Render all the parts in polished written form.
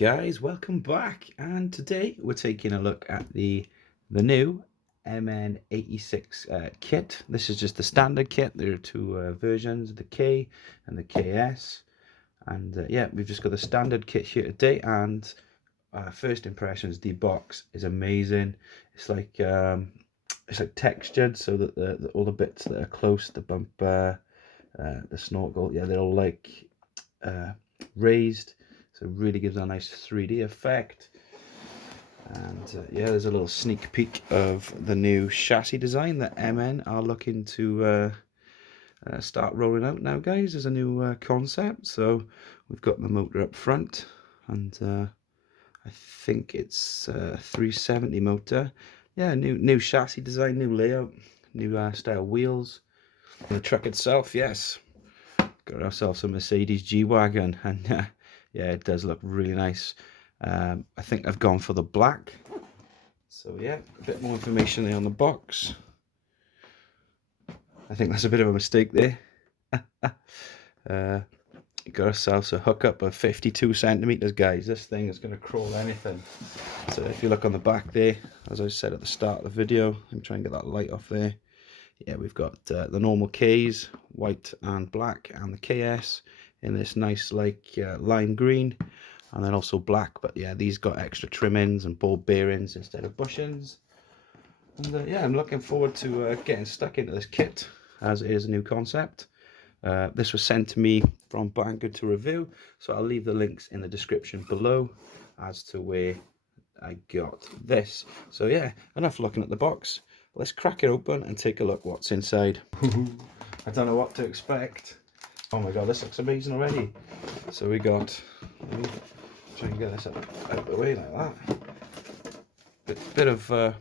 guys, welcome back, and today we're taking a look at the new MN86 kit. This is just the standard kit. There are two versions, the K and the KS, and yeah, we've just got the standard kit here today. And first impressions, the box is amazing. It's like textured, so that all the bits that are close, the bumper, the snorkel, yeah, they're all like raised. So it really gives a nice 3D effect. And yeah, there's a little sneak peek of the new chassis design that MN are looking to start rolling out now, guys. There's a new concept. So we've got the motor up front, and I think it's a 370 motor. Yeah, new chassis design, new layout, new style wheels. And the truck itself, yes, got ourselves a Mercedes G-Wagon, and yeah, it does look really nice. I think I've gone for the black. So yeah, a bit more information there on the box. I think that's a bit of a mistake there. Got ourselves a hookup of 52 centimeters, guys. This thing is going to crawl anything. So if you look on the back there, as I said at the start of the video, let me try and get that light off there. Yeah, we've got the normal Ks, white and black, and the KS in this nice like lime green, and then also black. But yeah, these got extra trimmings and ball bearings instead of bushings. And yeah, I'm looking forward to getting stuck into this kit, as it is a new concept. This was sent to me from Banggood to review, so I'll leave the links in the description below as to where I got this. So yeah, enough looking at the box. Let's crack it open and take a look what's inside. I don't know what to expect. Oh my god, this looks amazing already. So we got, let me try and get this out of the way like that. Bit of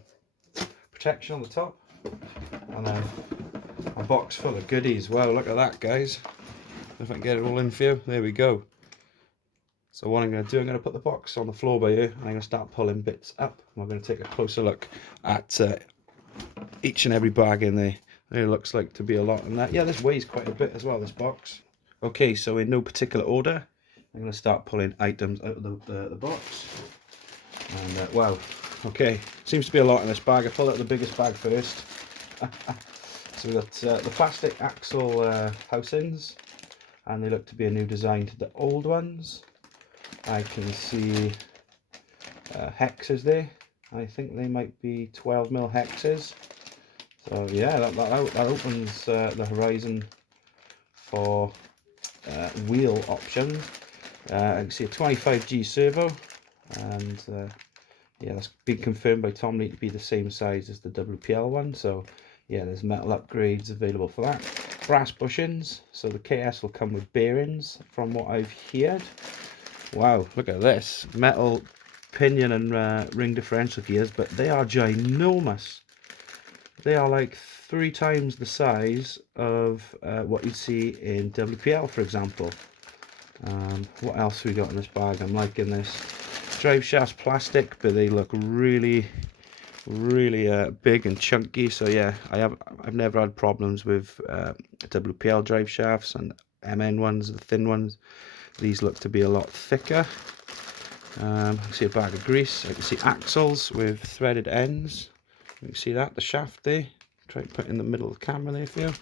protection on the top, and then a box full of goodies. Wow, look at that, guys. If I can get it all in for you, there we go. So what I'm going to do, I'm going to put the box on the floor by here, and I'm going to start pulling bits up. We're going to take a closer look at each and every bag in there. There looks like to be a lot in that. Yeah, this weighs quite a bit as well, this box. Okay, so in no particular order, I'm going to start pulling items out of the box. And wow, okay, seems to be a lot in this bag. I pulled out the biggest bag first. So we've got the plastic axle housings, and they look to be a new design to the old ones. I can see hexes there. I think they might be 12mm hexes. So yeah, that opens the horizon for wheel options. I can see a 25G servo, and yeah, that's been confirmed by Tom Lee to be the same size as the WPL one. So yeah, there's metal upgrades available for that. Brass bushings, so the KS will come with bearings from what I've heard. Wow, look at this. Metal pinion and ring differential gears, but they are ginormous. They are like 3 times the size of what you'd see in WPL, for example. What else we got in this bag? I'm liking this. Drive shafts plastic, but they look really big and chunky. So yeah, I've never had problems with WPL drive shafts, and MN ones, the thin ones. These look to be a lot thicker. I can see a bag of grease. I can see axles with threaded ends. You can see that, the shaft there. Try to put it in the middle of the camera there for you.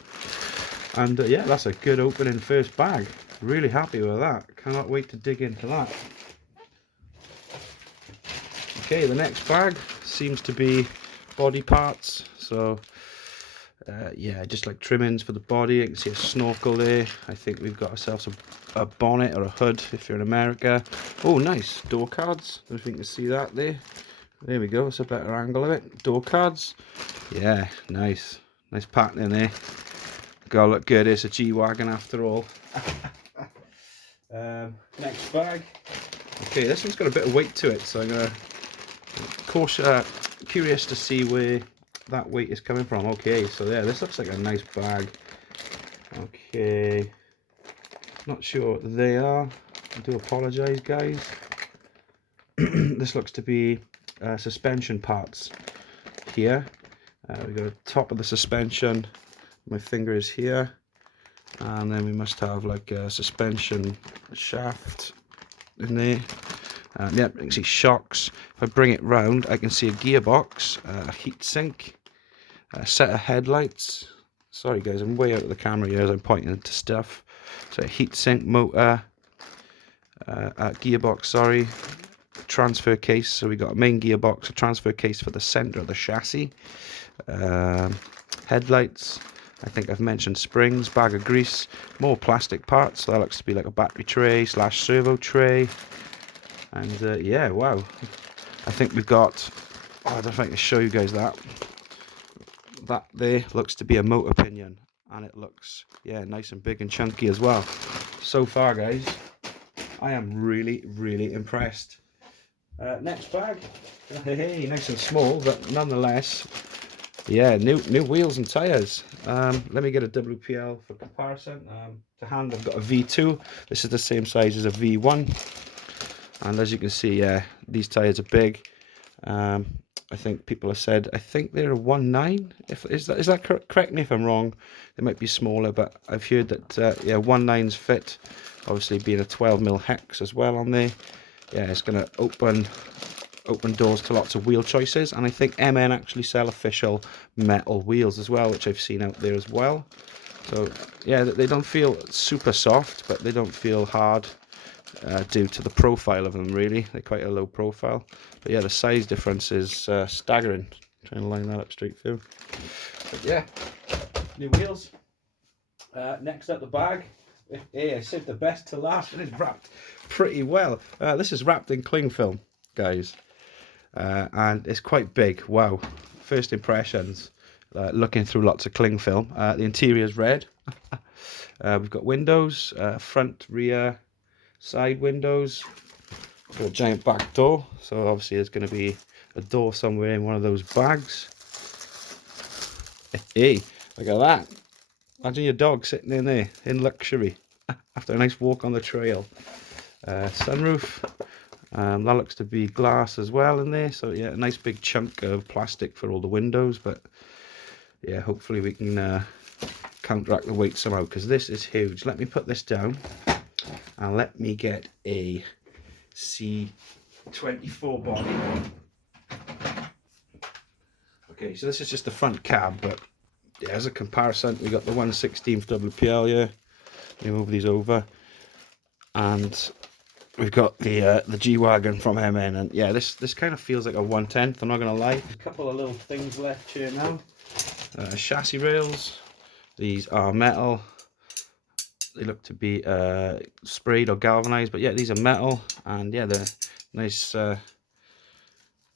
And yeah, that's a good opening first bag. Really happy with that. Cannot wait to dig into that. Okay, the next bag seems to be body parts. So yeah, just like trimmings for the body. You can see a snorkel there. I think we've got ourselves a bonnet or a hood if you're in America. Oh, nice. Door cards. I don't know if you can see that there. There we go. It's a better angle of it. Door cards. Yeah, nice. Nice pattern in there. Gotta look good. It's a G-Wagon after all. Next bag. Okay, this one's got a bit of weight to it, so I'm gonna curious to see where that weight is coming from. Okay, so yeah, this looks like a nice bag. Okay, not sure what they are. I do apologize, guys. This looks to be suspension parts here. We've got a top of the suspension. My finger is here, and then we must have like a suspension shaft in there. Yeah, you can see shocks. If I bring it round, I can see a gearbox, a heat sink, a set of headlights. Sorry guys, I'm way out of the camera here as I'm pointing to stuff. So a heat sink, motor, gearbox, sorry, transfer case. So we got a main gearbox, a transfer case for the center of the chassis, headlights. I think I've mentioned springs, bag of grease, more plastic parts. So that looks to be like a battery tray / servo tray. And yeah, wow. I think we've got, oh, I don't know if I can show you guys that. That there looks to be a motor pinion. And it looks, yeah, nice and big and chunky as well. So far, guys, I am really, really impressed. Next bag. Hey, nice and small, but nonetheless, yeah, new wheels and tyres. Let me get a WPL for comparison. To hand, I've got a V2. This is the same size as a V1. And as you can see, yeah, these tyres are big. I think people have said, I think they're a 1.9. Is that correct? Correct me if I'm wrong. They might be smaller, but I've heard that yeah, 1.9's fit. Obviously, being a 12mm hex as well on there. Yeah, it's going to open doors to lots of wheel choices. And I think MN actually sell official metal wheels as well, which I've seen out there as well. So yeah, they don't feel super soft, but they don't feel hard. Due to the profile of them, really. They're quite a low profile, but yeah, the size difference is staggering. Trying to line that up straight through. But yeah, new wheels. Next up, the bag. Hey, I saved the best to last, and it's wrapped pretty well. This is wrapped in cling film, guys, and it's quite big. Wow, first impressions. Looking through lots of cling film. The interior is red. We've got windows, front, rear, side windows, got a giant back door, so obviously there's going to be a door somewhere in one of those bags. Hey, look at that. Imagine your dog sitting in there in luxury after a nice walk on the trail. Sunroof, that looks to be glass as well in there, so yeah, a nice big chunk of plastic for all the windows, but yeah, hopefully we can counteract the weight somehow, because this is huge. Let me put this down. And let me get a C24 body. Okay, so this is just the front cab, but yeah, as a comparison, we got the 1/16 WPL here. Let me move these over, and we've got the G-Wagon from MN, and yeah, this kind of feels like a 1/10. I'm not gonna lie. A couple of little things left here now. Chassis rails. These are metal. They look to be sprayed or galvanized, but yeah, these are metal, and yeah, they're nice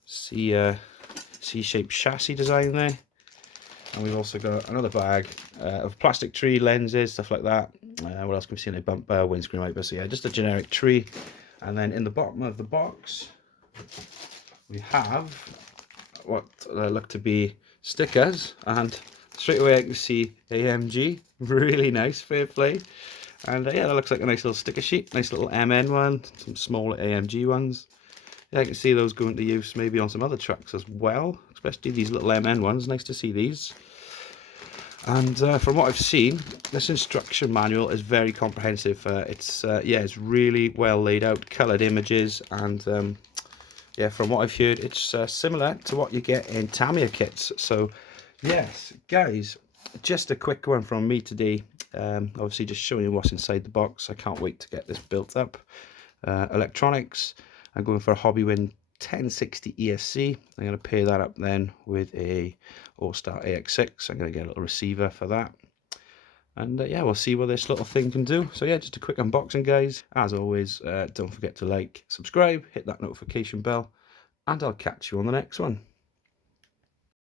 C-shaped chassis design there. And we've also got another bag of plastic tree, lenses, stuff like that. What else can we see in a bumper, windscreen wiper? So yeah, just a generic tree. And then in the bottom of the box, we have what look to be stickers, and straight away I can see AMG. Really nice, fair play. And yeah, that looks like a nice little sticker sheet, nice little MN one, some smaller AMG ones. Yeah, I can see those going to use maybe on some other trucks as well, especially these little MN ones. Nice to see these. And from what I've seen, this instruction manual is very comprehensive. Yeah, it's really well laid out, coloured images, and yeah, from what I've heard, it's similar to what you get in Tamiya kits. So yes, guys, just a quick one from me today. Obviously just showing you what's inside the box. I can't wait to get this built up. Electronics, I'm going for a Hobbywind 1060 ESC. I'm going to pair that up then with a All-Star AX6. I'm going to get a little receiver for that. And yeah, we'll see what this little thing can do. So yeah, just a quick unboxing, guys. As always, don't forget to like, subscribe, hit that notification bell, and I'll catch you on the next one.